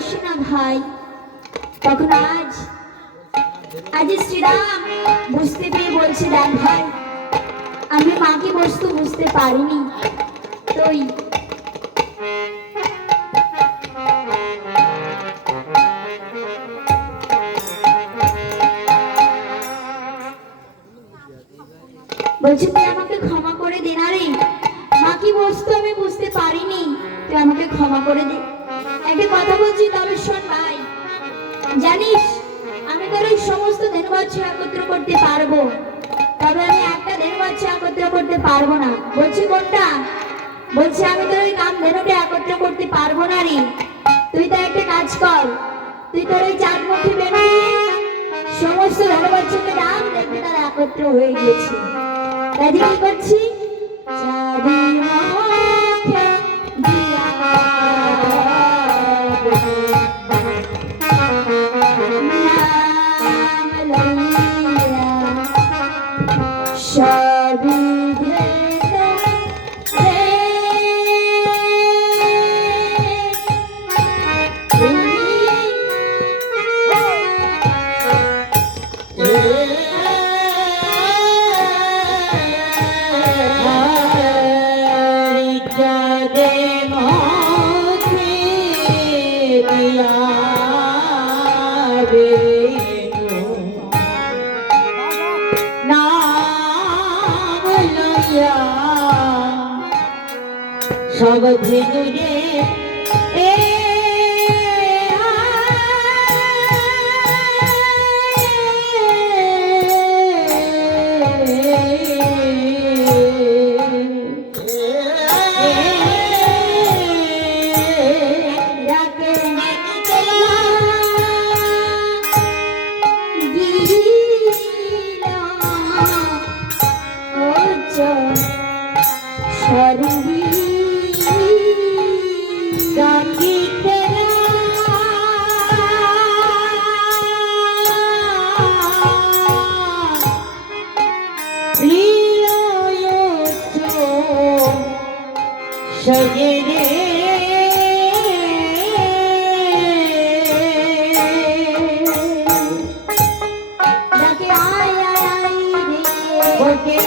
আসে না ভাই, তখন আজ আজ শ্রীরাম বুঝতে পেরে বলছে, দেখ ভাই, আমি মাকে বস্তু বুঝতে পারিনি, তুই বলছে তুই আমাকে ক্ষমা করে দে না রে, মা কি বস্তু আমি বুঝতে পারিনি, তুই আমাকে ক্ষমা করে দে। একটা কথা বলছি, তবে শোন ভাই, জানিস আমি তোর এই সমস্ত ধেনু বাচ্চা একত্র করতে পারবো, তবে আমি একটা ধেনু বাচ্চা একত্র করতে পারবো না। বলছি কোনটা? বলছে আমি তোর ওই কাম ধেনুকে একত্র করতে পারবো না রে, তুই তো একটা কাজ কর, তুই তোর ওই চাঁদমুখী বেরো, সমস্ত ধেনু বাচ্চাকে ডাক, দেখবে তারা একত্র হয়ে গিয়েছে। তাই কি করছি, চাঁদি মুখে দিয়া সব ধেনুরে সজরে ডাকে আয় আয় আয় রে, ওকে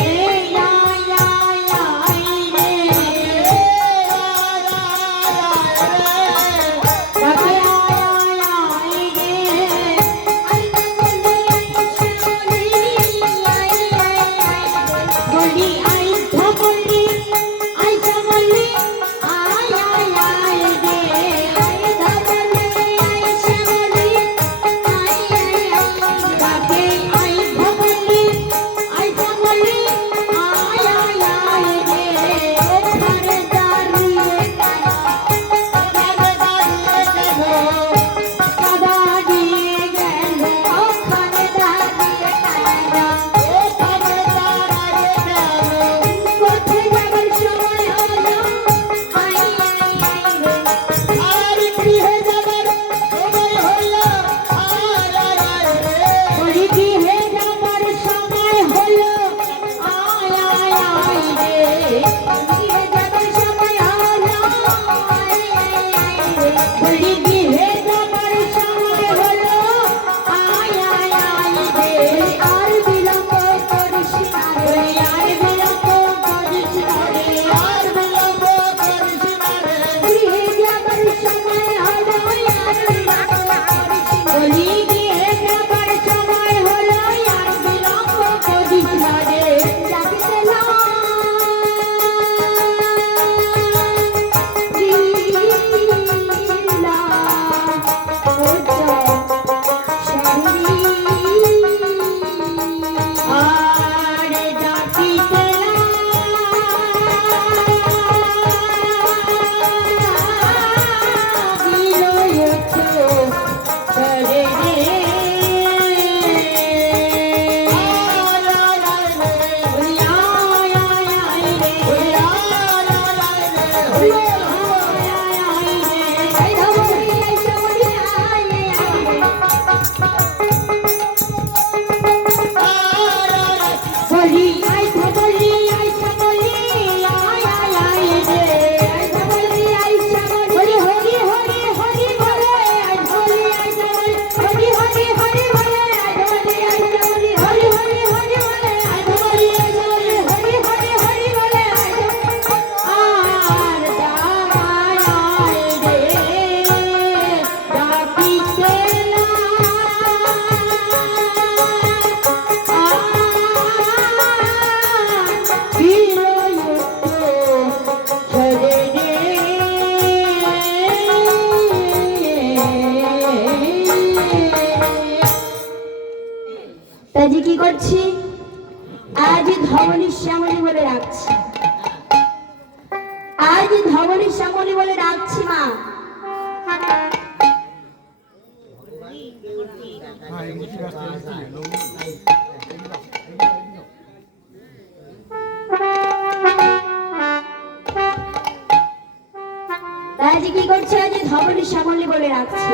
তারা যে কি করছে আজ ধবলি শ্যামলি বলে রাখছে,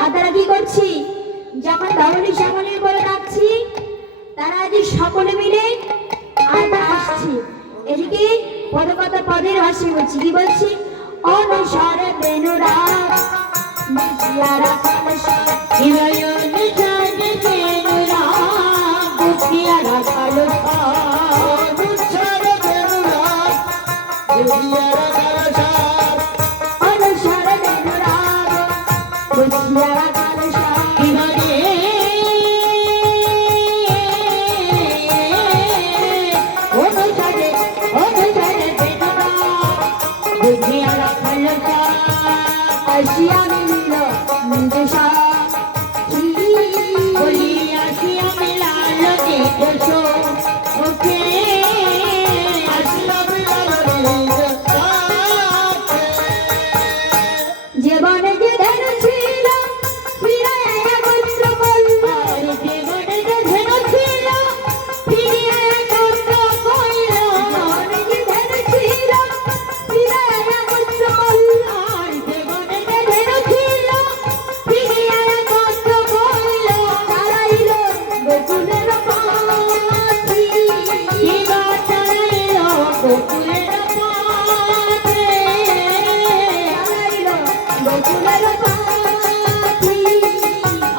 আর তারা কি করছি যখন ধবলি শ্যামলি বলে রাখছি তারা আজ সকলে মিলে আর আসছি। এদিকে পদকথা পদের ভাষে বলছি, কি বলছি, অনুসারে বেনুরা অনুসারে বেনুরা বুঝিয়ারা কালসা আসিয়া মিলিল নিজসা জীবনে যে ধন ছিল ফিরাইয়া গোত্র বলল, জীবনে যে ধন ছিল ফিরাইয়া গোত্র বলল, জীবনে যে ধন ছিল ফিরাইয়া গোত্র বলল, জীবনে যে ধন ছিল ফিরাইয়া গোত্র বলল, চালাইল গোকুলের পথি, চালাইল গোকুলের পথে, চালাইল গোকুলের পথি,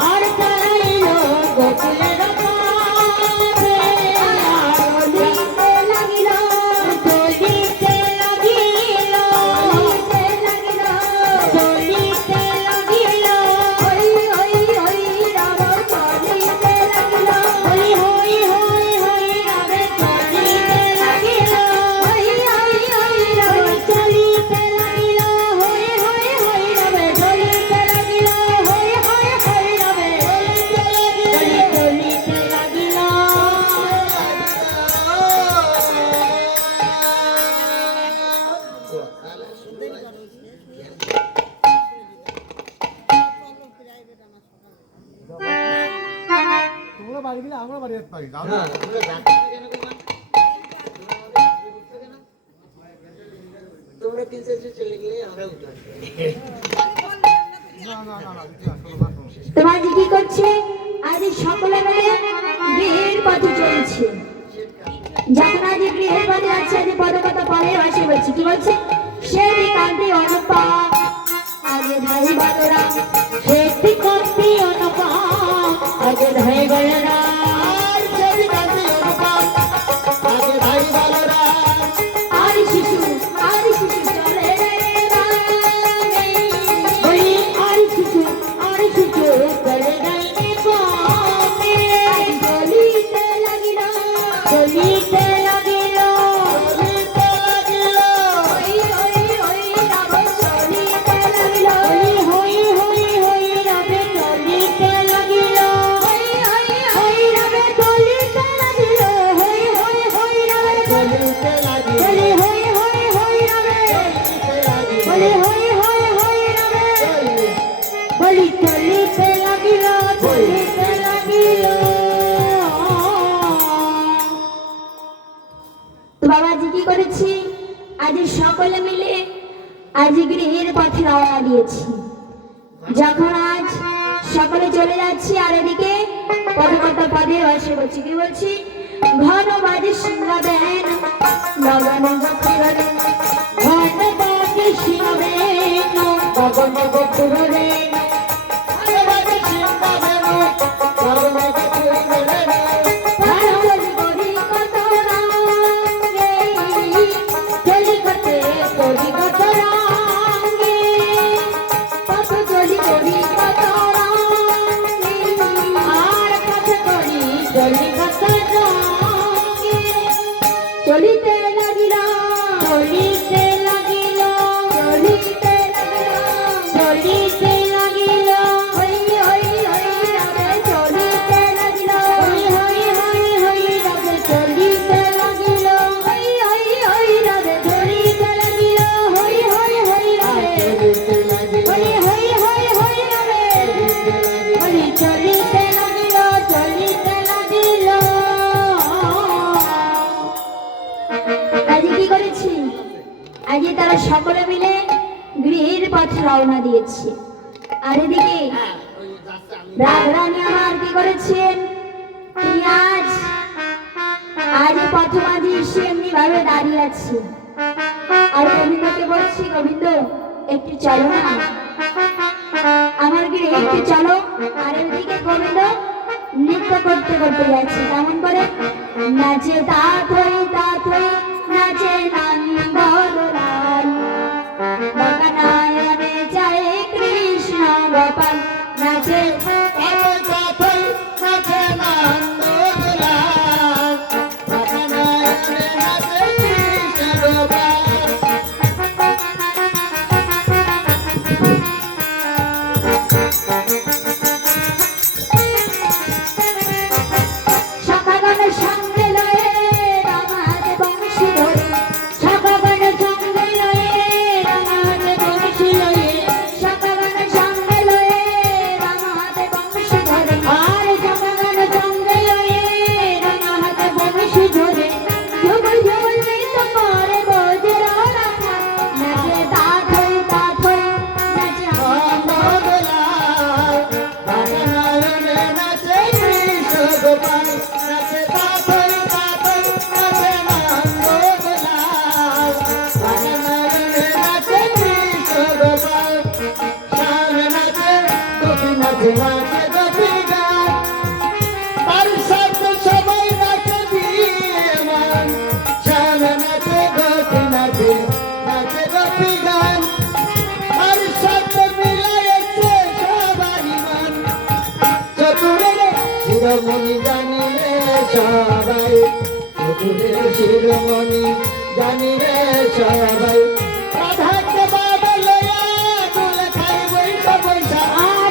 আর চালাইল গোকুলের পথে, চলিতে লাগিল, চলিতে লাগিল, চলিতে লাগিল, চলিতে লাগিল, হই হই হই রাম চলিতে লাগিল, হই হই হই হই রাম চলিতে লাগিল, হই হই হই রাম চলিতে লাগিল, হই হই হই রাম চলিতে লাগিল, হই হই হই রাম চলিতে লাগিল। তোমরা বাড়ি গেলে আমরা বাড়ি যেতে পারি যাও হ্যাঁ, না। আমরা যাচ্ছি কেন গো মা? তোমরা তিন চারজন চলে গেলে আমরা উঠে আসবো। না না না না দিদি আসলে না শোনো। তোমার যে কি করছে আজ সকলে মিলে গৃহের পথে চলছে। যখন আজ গৃহের পথে যাচ্ছে আজ পদকথা পরের ভাষায় বলছি, কি বলছে, সে কান্তি অনুপা আগে ধাই বাতরা, সে কান্তি অনুপা আগে ধাই গলরা, আর সেই কাছে অনুপাত আগে ভাই ভালোরা আর শিশু চলে রে রাগে, ওই আর শিশু চলে রে বাগে, চলিতে লাগিল, চলিতে লাগিল, চলিতে লাগিল হই হই হই রাম চলিতে লাগিল, হই হই হই রাম চলিতে লাগিল, হই হই হই রাম চলিতে লাগিল, হই হই হই রাম চলিতে লাগিল বলি হই হই হই রাম, চলিতে লাগিল বলি হই হই হই রাম, চলি বলি চলিতে লাগিল, চলিতে লাগিল। তো বাবাজি কি করেছি আজ সকলে মিলে আজ গৃহের পথে রওনা দিয়েছি। যখন আজ সকলে চলে যাচ্ছি আর এদিকে পদকথা পদে ভাষে বলছি, কি বলছি, ঘন বাজে সিংহ দেন লগন গকুরে, ঘন বাজে সিংহ দেন লগন গকুরে, আগে বাড়ি চিন্তা বেরো চলো চলে রে চলি করি কত রাঙ্গে, চলি করতে করি কত রাঙ্গে, কত চলি করি কত রাঙ্গে, আর কত করি চলি কত রাঙ্গে, চলিতে লাগিল, চলিতে লাগিল, চলিতে লাগিল, চলিতে লাগিল, হই হই হই রামে চলিতে লাগিল, হই হই হই হই রামে চলিতে লাগিল, হই হই হই রামে চলিতে লাগিল, হই হই হই রামে চলিতে লাগিল, হই হই হই হই রামে হই চলিতে লাগিল, রওনা দিয়েছে। আর এদিকে হ্যাঁ, ওই যাচ্ছে আমি। রাজরানী আমার কি করেছেন, তিনি আজ পথমাঝি এসে এমনি ভাবে দাঁড়িয়ে আছে। আর গোবিন্দকে বলছি, গোবিন্দ একটু চলো না, আমার গিয়ে একটু চলো। আর এদিকে গোবিন্দ নৃত্য করতে করতে যাচ্ছে, কেমন করে নাচে তা থই নাচে নন্দলাল, বাঁকানায়নে যায় কৃষ্ণ গোপাল, নাচে কাঁথই কাঁথই নাচে নন্দলাল, বাঁকানায়নে নাচে কৃষ্ণ গোপাল। সখাগণের সঙ্গে লয়ে রামাতে বংশী ধরে, সখাগণের সঙ্গে লয়ে রামাতে বংশী লয়ে, সখাগণের সঙ্গে লয়ে রামাতে বংশী ধরে, আর সখাগণের সঙ্গে লয়ে রামাতে বংশী ধরে, ঝুমুর ঝুমুর নৃত্য করে বজরা রাখা, নাচে তা থই নাচে নন্দলাল, বাঁকানায়নে নাচে কৃষ্ণ গোপাল, নাচে কাঁথই কাঁথই নাচে নন্দলাল, বাঁকানায়নে নাচে কৃষ্ণ গোপাল। শ্যাম নাচে গোপী নাচে নাচে গোপী গান, তার সাথে সবাই নাচে বিমান। শ্যাম নাচে গোপী নাচে নাচে গোপী গান, তার সাথে মিলাইছে সবাই মন। চতুরের শিরোমণি জানি রে সবাই, চতুরের শিরোমণি জানি রে সবাই। রাধাকে বাবা লইয়া দোল খাই বৈশা বৈশা,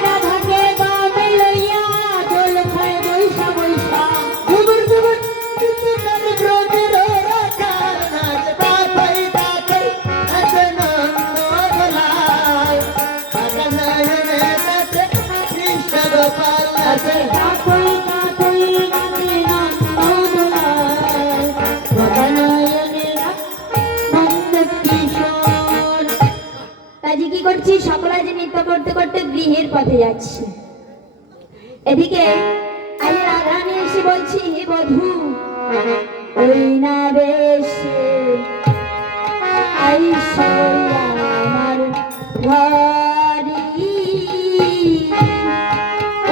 রাধাকে বামে লইয়া দোল খায় বৈশা বৈশা, ঘুমুর ঘুমুর চিত্তকার ব্রজের রাখার নাচ। তাতাই তাতাই নাচে নন্দলাল, বাঁকানায়নে নাচে কৃষ্ণ গোপাল, নাচে কাকই কাকই নাচে নন্দলাল, বাঁকানায়নে নন্দ কিশোর। কাজী কি করছি, সকলে যে নৃত্য করতে করতে গৃহের পথে যাচ্ছে। এদিকে আজ রাধারানী এসে বলছি, হে বধূ ওই না বেশে আইসো আমার ঘরে,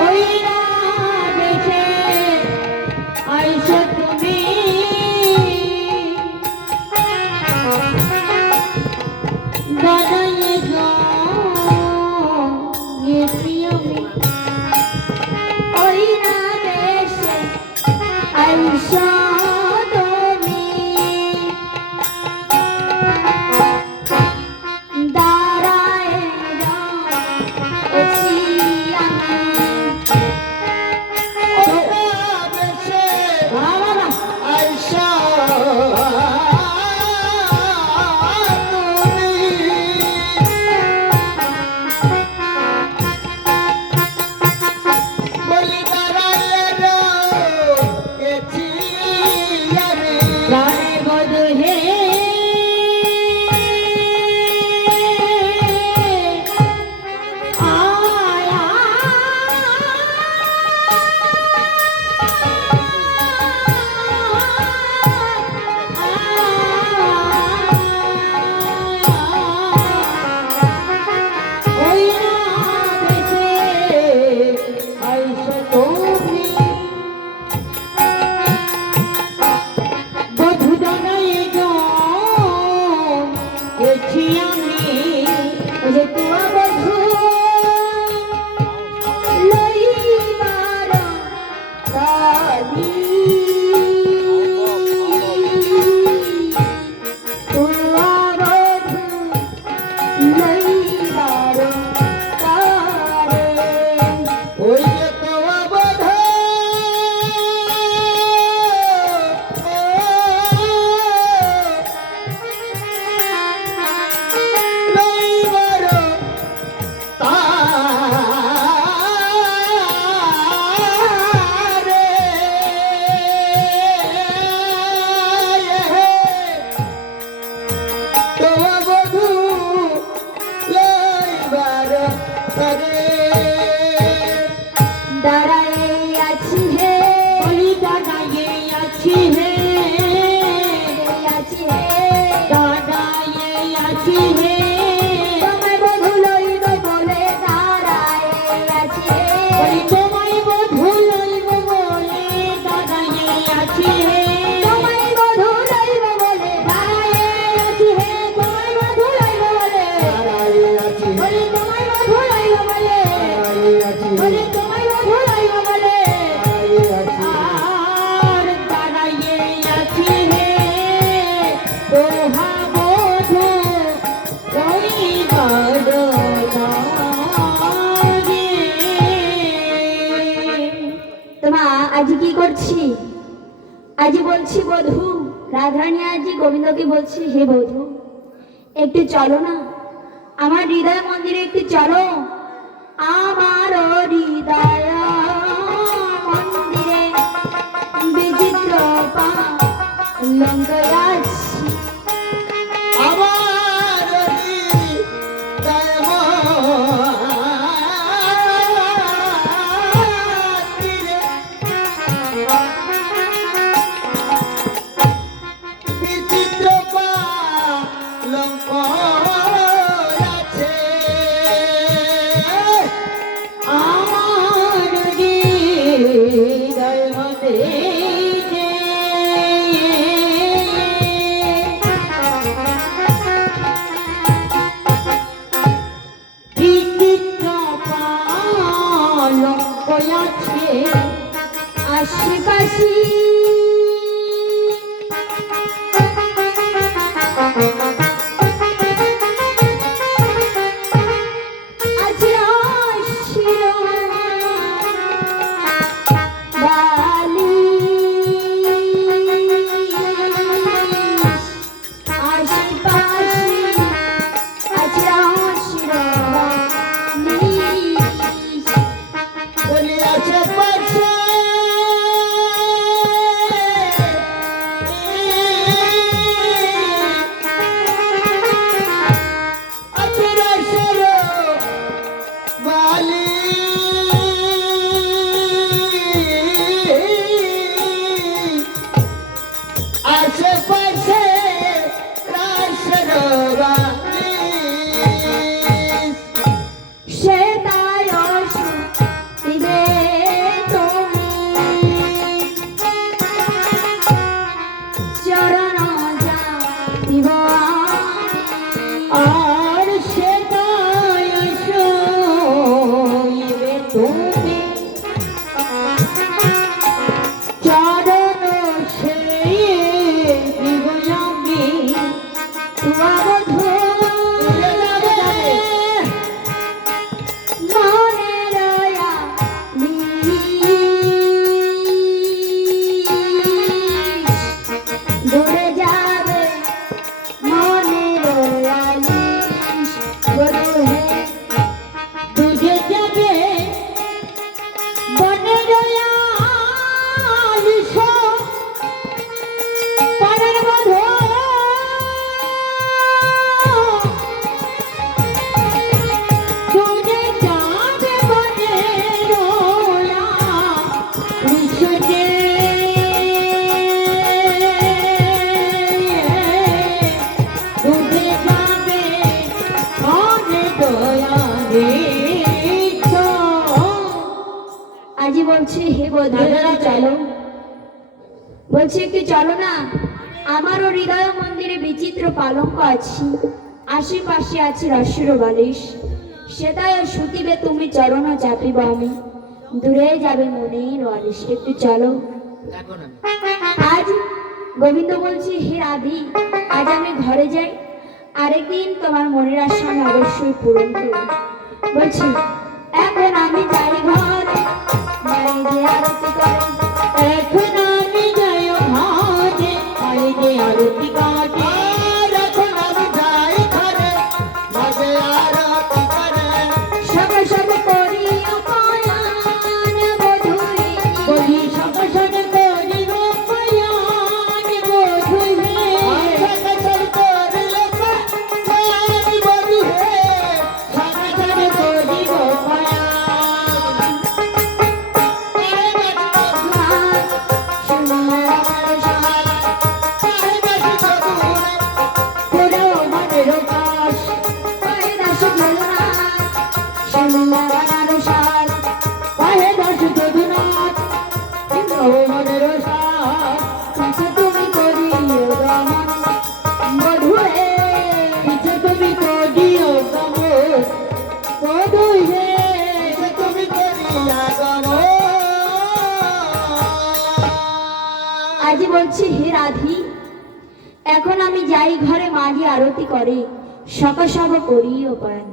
ওই না বেশে আইসো তুমি, দাদাই গেছি আমি, ওই না বেশে আইসো তুমি, দাঁড়ায় করে দাঁড়ায়ে আছি হে বলি দাঁড়াইয়ে আছি হে আছি হে দাঁড়াইয়ে আছি হে তোমায় বধূ লইব বলে দাঁড়ায়ে আছি হে বলি তোমায় বধূ লইব বলে দাঁড়াইয়ে আছি হে তোমায় বধূ লইব বলে দাঁড়ায়ে আছি হে তোমায় বধূ লইব বলে দাঁড়াইয়ে আছি হে বলে তোমায় বধূ লইব বলে দাঁড়াইয়ে আছি হে বলে তোমায় বধূ লইব বলে দাঁড়াইয়ে আছি আর দাঁড়ায়ে আছি হে তোহা বধূ লইবার লাগে। তোমা আজ কি করছি? আজ বলছি বধূ রাধারানী, আজি গোবিন্দকে বলছি হে বধূ একটু চলো না আমার হৃদয় মন্দিরে, একটু চলো আমার হৃদয় মন্দিরে বিচিত্র পালঙ্ক আছি। আমার হৃদয় মন্দিরে বিচিত্র পালঙ্ক আছে। আমার হৃদয় মন্দিরে বিচিত্র পালঙ্ক আছে। আশেপাশে আছে বলি আছে পাশে আছে রসের বালি। আশেপাশে রসের বালি। সে তাই দিবে তুমি চরণ যা দিব আর সেটাই সইবে তুমি চরণ সেই বিবয়ামি তোমার বধূ মনে রয়া দূরে যাবে মনে রয়ালিস বধূ হে তুঝে যাবে বনে রয়ালিস পরের বধূ তুঝে যাবে বনে রয়ালিস রে। তুঝে যাবে বনে রয়ালিস। আজি বলছি হে বধূ চলো, বলছি একটু চলো না আমারও হৃদয় মন্দিরে বিচিত্র পালঙ্ক আছে, আশেপাশে আছে রসের বালিশ, সেটাই শুতিবে তুমি চরণ চাপিব আমি, দূরে যাবে মনের বালিশ। একটু চলো। এখন আমি আজ গোবিন্দ বলছি হে রাধি আজ আমি ঘরে যাই, আরেকদিন তোমার মনের আশা আমি অবশ্যই পূরণ করব। বলছি এখন আমি যাই ঘরে, যাই যে আরতি করে এখন আমি যাই ঘরে আই যে আরতি কাটে। আর এখন আমি যাই ঘরে বাজে আরতি করে। সব সব করি অপয়ান বধূই বলি সকা সকা করি রূপায়ণ বধূ হে। সকা সকা করি রূপায়ণ বধূ হে। সকা সকা করি রূপায়ণ মনের সাজ পাহে দর্শ যদুনাথ মনের সাজ পিছে তুমি করিও গমন বধুরে পিছে তুমি করিও গমন বধূরে পিছে তুমি করিয়া গমন আজি বলছি হে রাধি এখন আমি যাই ঘরে মাঝি আরতি করে সকসব করিও পান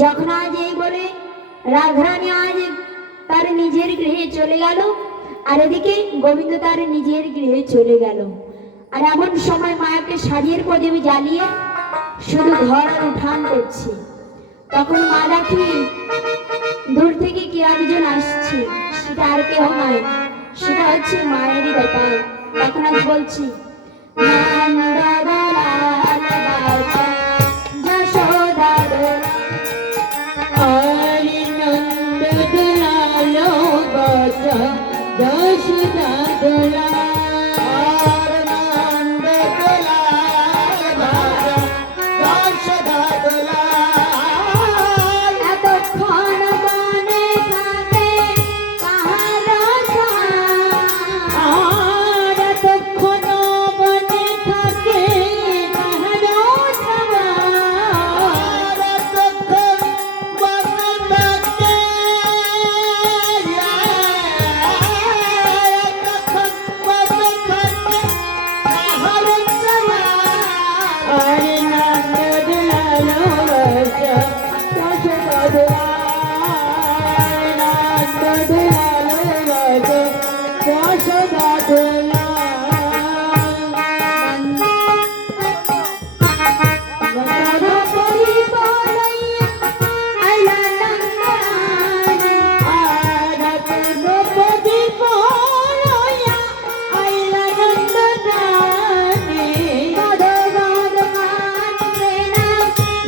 যখন আজ এই বলে রাধারানী আজ তার নিজের গৃহে চলে গেল আর এদিকে গোবিন্দ তার নিজের গৃহে চলে গেল আর এমন সময় মায়াকে সারিয়ে প্রদীপ জ্বালিয়ে শুধু ঘর আর উঠান করছে তখন মা দেখি দূর থেকে কে একজন আসছে সেটা আর কেউ নয় সেটা হচ্ছে মায়েরই ব্যাপার তখন আমি বলছি নন্দলাল বাছা যশোদা দোলা হরি নন্দ দুলালো বাছা যশোদা দুলা হরি নন্দ দুলালো বাছা যশোদা দুলা এতক্ষণ মনে থাকে কাহার আর তখন বনে থাকে কাহার ছায়া আর তখন বনে থাকে তখন বনে থাকে কাহার ছায়া আরে নন্দ দুলালো বাছা যশোদা দুলা নন্দ দুলালো বাছা যশোদা দুলা করি বলাইয়া আইলা নন্দরানী আরাত নবদি পড়য়া আইলা নন্দরানী গদগদ কান্তে না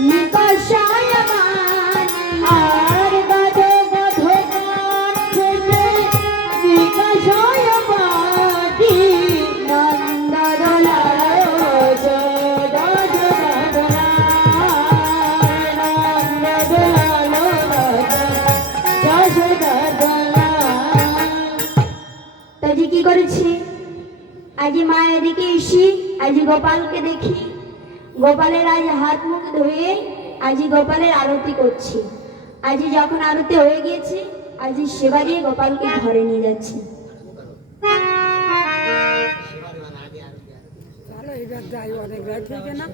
নিকষায় মানি আর গদ গধ গান থেকে বিকাশয় বাটি নন্দ দোলালো যশোদা দুলা নন্দ দোলালো যশোদা দুলা তাজি কি করেছি আজি মা এদিকে এসি আজি গোপালকে দেখি গোপালের আজ হাত মুখ ধুয়ে আজি গোপালের আরতি করছি আজি যখন আরতি হয়ে গিয়েছে আজি সেবা দিয়ে গোপালকে ঘরে নিয়ে যাচ্ছি সেবা দেওয়া না আগে আরতি আরতি। চলো এবার যাই অনেক রাত হয়ে না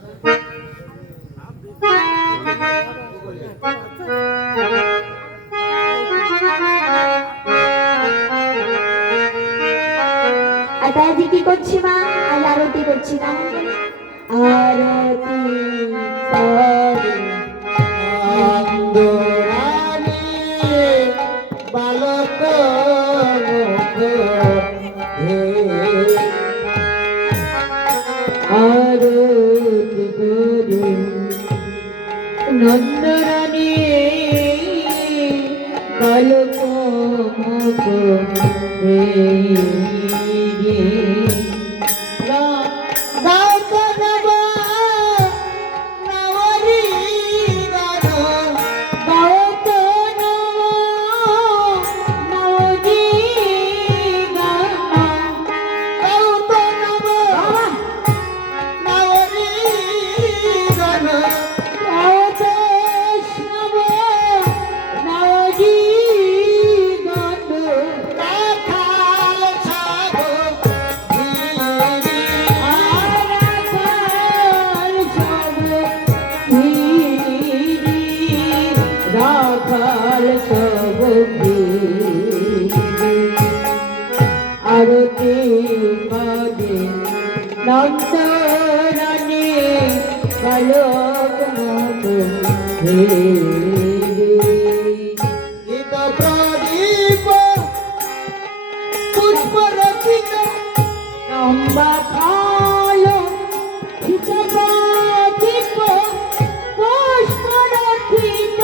আর তাই আজ কি করছি মা আজ আরতি করছি না আরতি করে আন্দোরানী বালক মুখ হে আরতি করে নন্দরানী বালক মুখ হে রাখাল সব আরতি মাগে নন্দরানী বালক মতো হে গীত প্রদীপ পুষ্প রচিত লম্বা খাল হিতব দীপ পুষ্প রচিত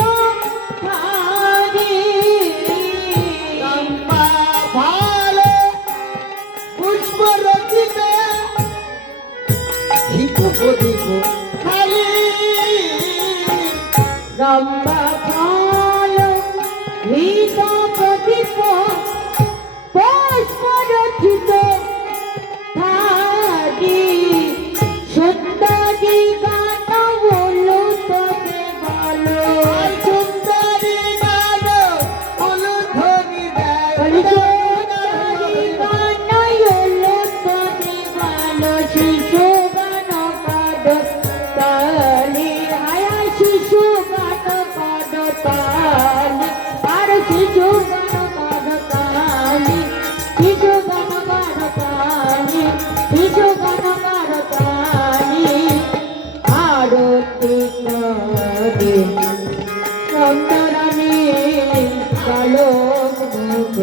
খালি লম্বা ভাল পুষ্প রচিত হিতব দীপ খালি লম্বা খাল কালো মুখ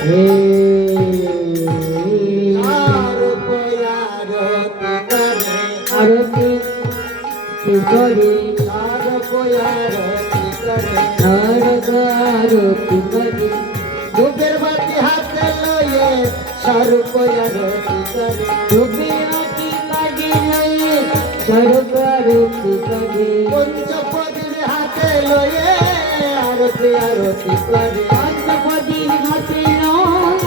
হে আর পয়ারতি করে আরতি করে আর পয়ারতি করে আরতি করে ধূপের বাতি হাতে লয়ে সার পয়ারতি করে ধূপেরাটি কাজে লয়ে সর্ব আরতি করে পঞ্চপদীর হাতে লয়ে আরতি আরতি করে পঞ্চপদীর হাতে নয়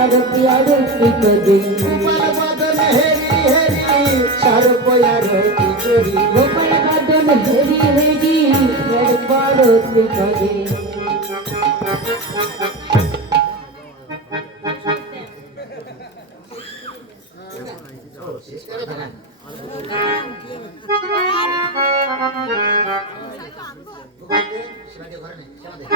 আরতি আরতি করে গোপাল বদন হেরি হেরি সার পয়ারতি করি গোপাল বাদন হেরি হেরি সর্ব আরতি করে শেষ করে দেন শিবাজি ঘরে নেই